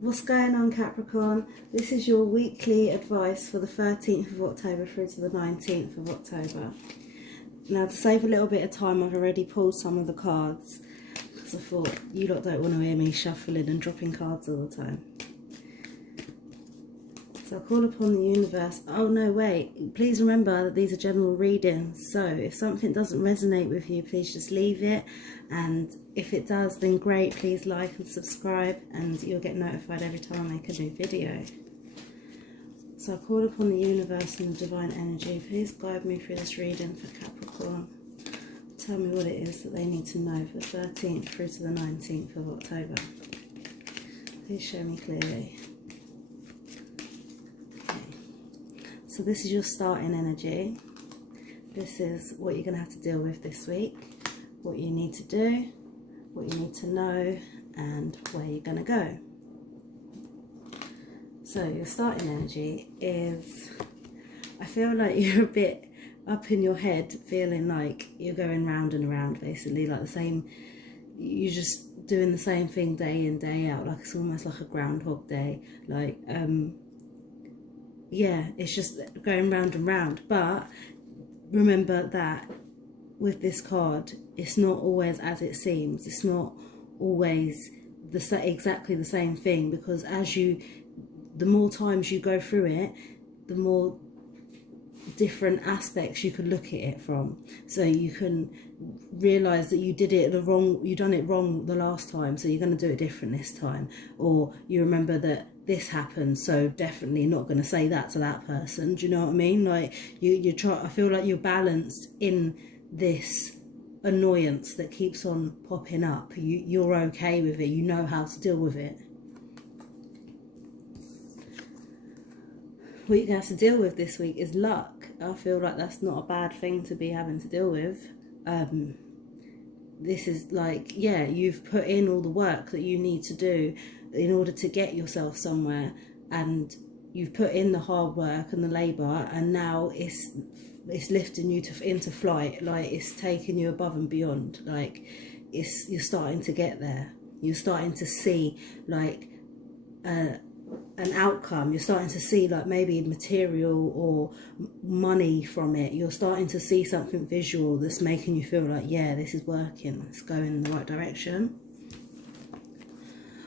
What's going on, Capricorn? This is your weekly advice for the 13th of October through to the 19th of October. Now, to save a little bit of time, I've already pulled some of the cards because I thought you lot don't want to hear me shuffling and dropping cards all the time. So I call upon the universe. Oh no, wait, please remember that these are general readings, so if something doesn't resonate with you, please just leave it, and if it does, then great, please like and subscribe and you'll get notified every time I make a new video. So I call upon the universe and the divine energy. Please guide me through this reading for Capricorn. Tell me what it is that they need to know for the 13th through to the 19th of October. Please show me clearly. So this is your starting energy. This is what you're going to have to deal with this week, what you need to do, what you need to know, and where you're going to go. So your starting energy is, I feel like you're a bit up in your head, feeling like you're going round and around, basically, like the same, you're just doing the same thing day in, day out, like it's almost like a Groundhog Day, like, yeah, it's just going round and round. But remember that with this card, it's not always as it seems. It's not always exactly the same thing, because the more times you go through it, the more different aspects you could look at it from. So you can realize that you done it wrong the last time, so you're going to do it different this time. Or you remember that this happened, so definitely not going to say that to that person. Do you know what I mean? Like you try. I feel like you're balanced in this annoyance that keeps on popping up. You're okay with it. You know how to deal with it. What you're going to have to deal with this week is luck. I feel like that's not a bad thing to be having to deal with. This is like, yeah, you've put in all the work that you need to do in order to get yourself somewhere, and you've put in the hard work and the labour, and now it's lifting you into flight. Like it's taking you above and beyond. Like you're starting to get there. You're starting to see like an outcome. You're starting to see like maybe material or money from it. You're starting to see something visual that's making you feel like, yeah, this is working, it's going in the right direction.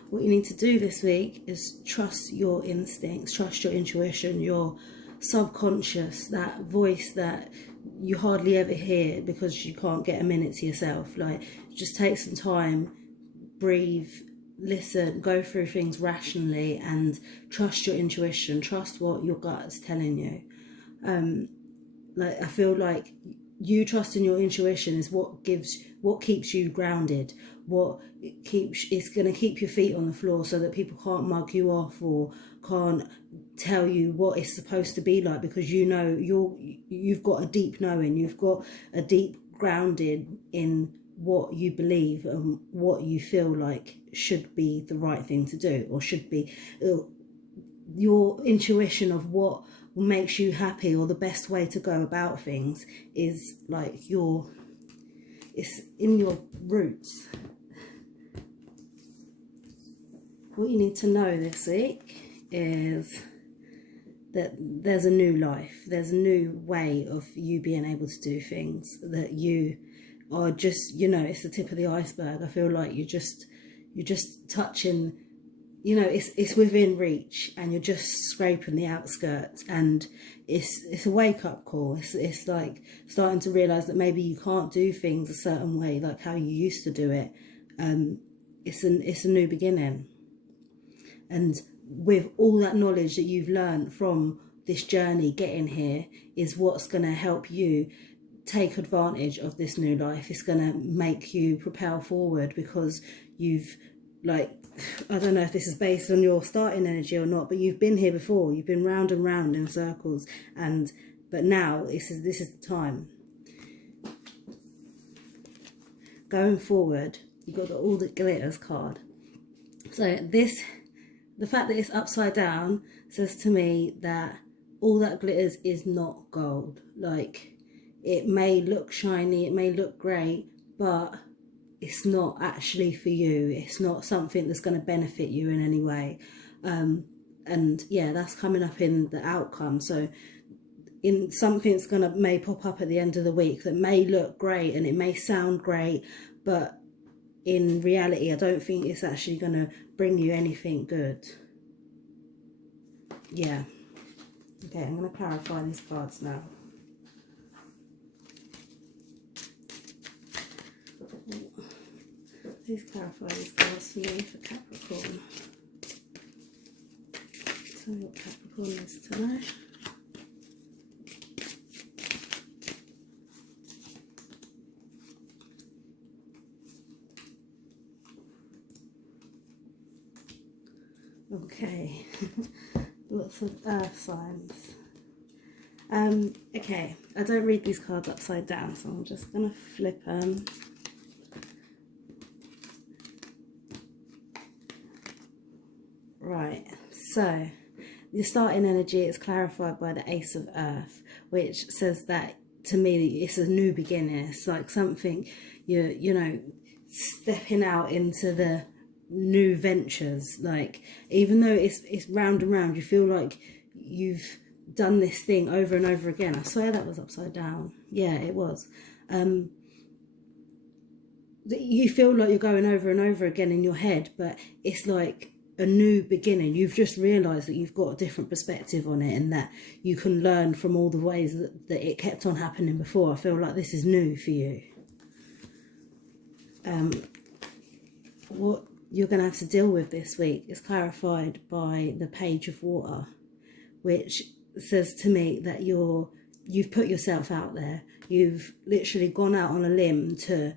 What you need to do this week is trust your instincts, trust your intuition, your subconscious, that voice that you hardly ever hear because you can't get a minute to yourself. Like, just take some time, breathe, listen, go through things rationally, and trust your intuition, trust what your gut's telling you. Like, I feel like you trusting your intuition is what keeps you grounded, it's going to keep your feet on the floor so that people can't mug you off or can't tell you what it's supposed to be like, because you know you've got a deep knowing, you've got a deep grounding in what you believe and what you feel like should be the right thing to do, or should be your intuition of what makes you happy or the best way to go about things is like it's in your roots. What you need to know this week is that there's a new life, there's a new way of you being able to do things, that you are just, you know, it's the tip of the iceberg. I feel like you're just touching, you know, it's within reach, and you're just scraping the outskirts, and it's a wake-up call. It's like starting to realize that maybe you can't do things a certain way like how you used to do it. It's a new beginning, and with all that knowledge that you've learned from this journey getting here is what's going to help you take advantage of this new life. It's going to make you propel forward, because you've, like, I don't know if this is based on your starting energy or not, but you've been here before. You've been round and round in circles, but now this is the time. Going forward, you've got all the glitters card. So the fact that it's upside down says to me that all that glitters is not gold. Like, it may look shiny, it may look great, but it's not actually for you. It's not something that's going to benefit you in any way. And yeah, that's coming up in the outcome. So in something's may pop up at the end of the week that may look great and it may sound great, but in reality, I don't think it's actually going to bring you anything good. Yeah. Okay, I'm going to clarify these cards now. Please clarify these cards for me for Capricorn. Tell me what Capricorn needs to know. Okay, lots of earth signs. Okay, I don't read these cards upside down, so I'm just going to flip them. Right, so the starting energy is clarified by the Ace of Earth, which says that, to me, it's a new beginning. It's like something, you know, stepping out into the new ventures. Like, even though it's round and round, you feel like you've done this thing over and over again. I swear that was upside down. Yeah, it was. You feel like you're going over and over again in your head, but it's like a new beginning. You've just realised that you've got a different perspective on it, and that you can learn from all the ways that it kept on happening before. I feel like this is new for you. What you're going to have to deal with this week is clarified by the Page of Water, which says to me that you've put yourself out there. You've literally gone out on a limb to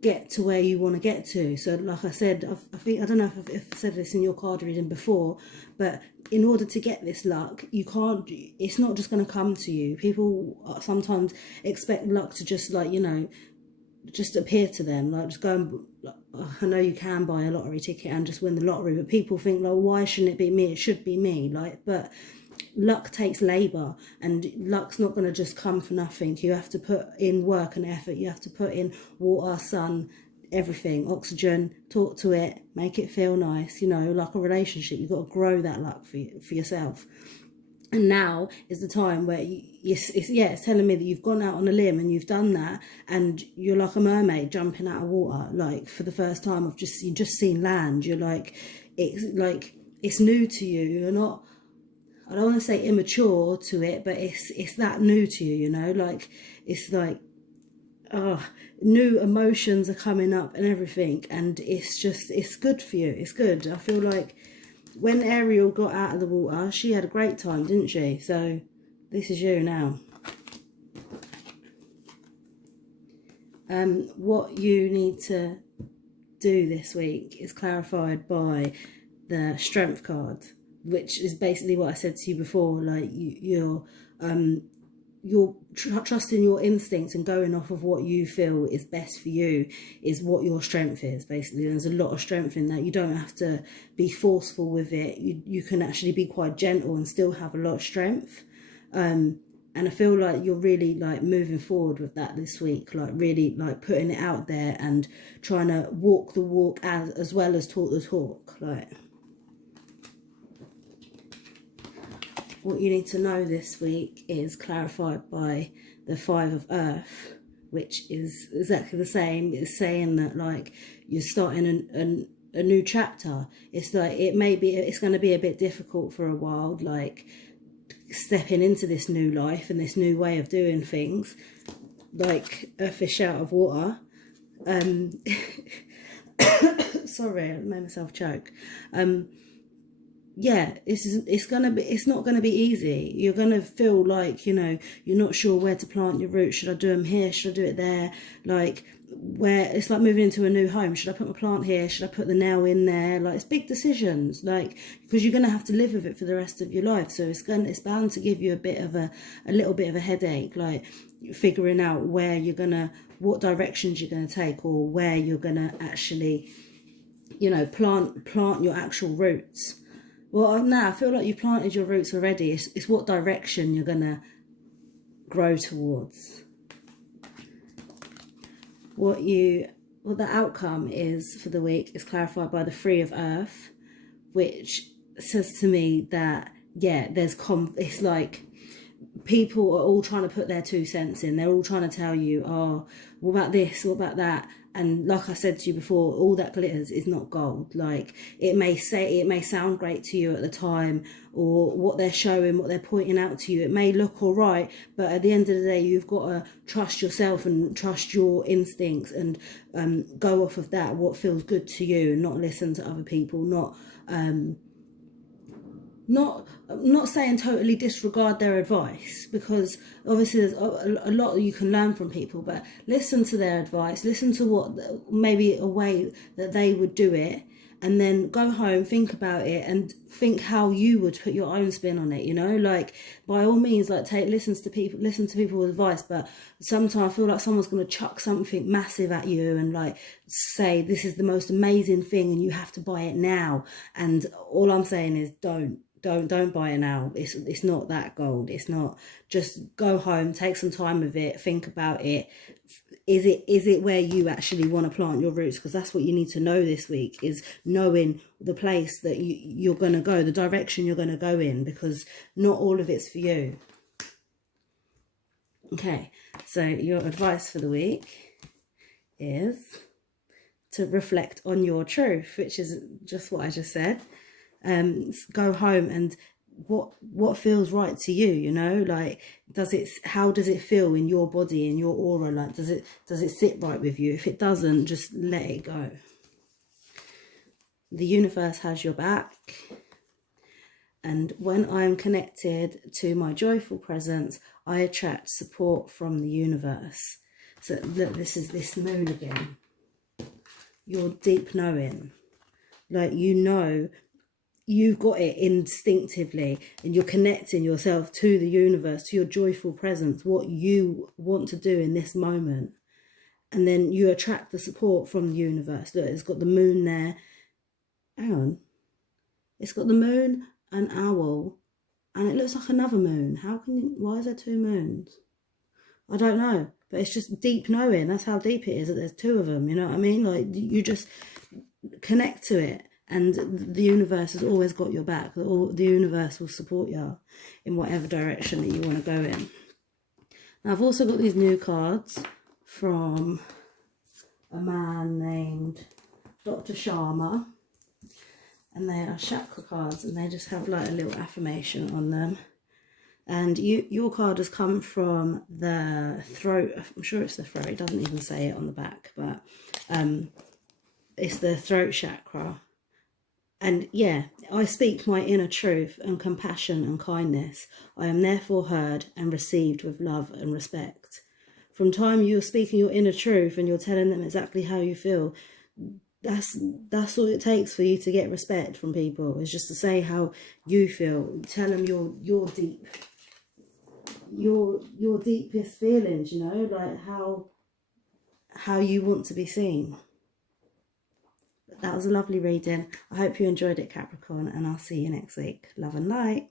get to where you want to get to. So like I said, I don't know if I've said this in your card reading before, but in order to get this luck, it's not just going to come to you. People sometimes expect luck to just, like, you know, just appear to them. Like, just go and, I know you can buy a lottery ticket and just win the lottery, but people think, like, why shouldn't it be me? It should be me. Like, but luck takes labour, and luck's not going to just come for nothing. You have to put in work and effort. You have to put in water, sun, everything, oxygen, talk to it, make it feel nice. You know, like a relationship, you've got to grow that luck for yourself. And now is the time where it's telling me that you've gone out on a limb and you've done that, and you're like a mermaid jumping out of water. Like, for the first time, you've just seen land. You're like, it's new to you. You're not, I don't want to say immature to it, but it's that new to you, you know. Like, it's like, new emotions are coming up and everything, and it's good for you. It's good. I feel like when Ariel got out of the water, she had a great time, didn't she? So this is you now. What you need to do this week is clarified by the Strength card, which is basically what I said to you before. Like, you're trusting your instincts and going off of what you feel is best for you is what your strength is, basically. And there's a lot of strength in that. You don't have to be forceful with it. You can actually be quite gentle and still have a lot of strength. And I feel like you're really, like, moving forward with that this week, like, really, like, putting it out there and trying to walk the walk as well as talk the talk. Like, what you need to know this week is clarified by the Five of Earth, which is exactly the same. It's saying that, like, you're starting a new chapter. It's like, it's going to be a bit difficult for a while, like, stepping into this new life and this new way of doing things, like a fish out of water. Sorry, I made myself choke. Yeah, it's not gonna be easy. You're gonna feel like, you know, you're not sure where to plant your roots. Should I do them here? Should I do it there? Like, where it's like moving into a new home. Should I put my plant here? Should I put the nail in there? Like, it's big decisions, like, because you're gonna have to live with it for the rest of your life. So it's bound to give you a little bit of a headache, like figuring out what directions you're gonna take, or where you're gonna actually, you know, plant your actual roots. Well, now I feel like you've planted your roots already. It's what direction you're going to grow towards. What you what the outcome is for the week is clarified by the Three of Earth, which says to me that, yeah, it's like people are all trying to put their 2 cents in. They're all trying to tell you, oh, what about this, what about that? And like I said to you before, all that glitters is not gold. Like, it may sound great to you at the time, or what they're showing, what they're pointing out to you, it may look all right, but at the end of the day, you've got to trust yourself and trust your instincts, and go off of that, what feels good to you, and not listen to other people, not saying totally disregard their advice, because obviously there's a lot you can learn from people, but listen to their advice, listen to what maybe a way that they would do it, and then go home, think about it, and think how you would put your own spin on it, you know? Like, by all means, like, listen to people's advice, but sometimes I feel like someone's going to chuck something massive at you and like say this is the most amazing thing and you have to buy it now, and all I'm saying is don't buy it now. It's not that gold. It's not. Just go home, take some time with it, think about it. Is it where you actually want to plant your roots? Because that's what you need to know this week, is knowing the place that you're going to go, the direction you're going to go in, because not all of it's for you. Okay, so your advice for the week is to reflect on your truth, which is just what I just said. Go home and what feels right to you, you know? Like, how does it feel in your body, in your aura? Like, does it sit right with you? If it doesn't, just let it go. The universe has your back, and when I'm connected to my joyful presence, I attract support from the universe. So look, this is this moon again, your deep knowing, like, you know, you've got it instinctively, and you're connecting yourself to the universe, to your joyful presence, what you want to do in this moment. And then you attract the support from the universe. Look, it's got the moon there. Hang on. It's got the moon, an owl, and it looks like another moon. Why is there 2 moons? I don't know. But it's just deep knowing. That's how deep it is, that there's 2 of them. You know what I mean? Like, you just connect to it. And the universe has always got your back. The universe will support you in whatever direction that you want to go in. Now, I've also got these new cards from a man named Dr. Sharma. And they are chakra cards, and they just have like a little affirmation on them. And your card has come from the throat. I'm sure it's the throat. It doesn't even say it on the back, but it's the throat chakra. And yeah, I speak my inner truth and compassion and kindness. I am therefore heard and received with love and respect. From time you're speaking your inner truth and you're telling them exactly how you feel, that's all it takes for you to get respect from people. It's just to say how you feel. Tell them your deepest feelings, you know, like how you want to be seen. That was a lovely reading. I hope you enjoyed it, Capricorn, and I'll see you next week. Love and light.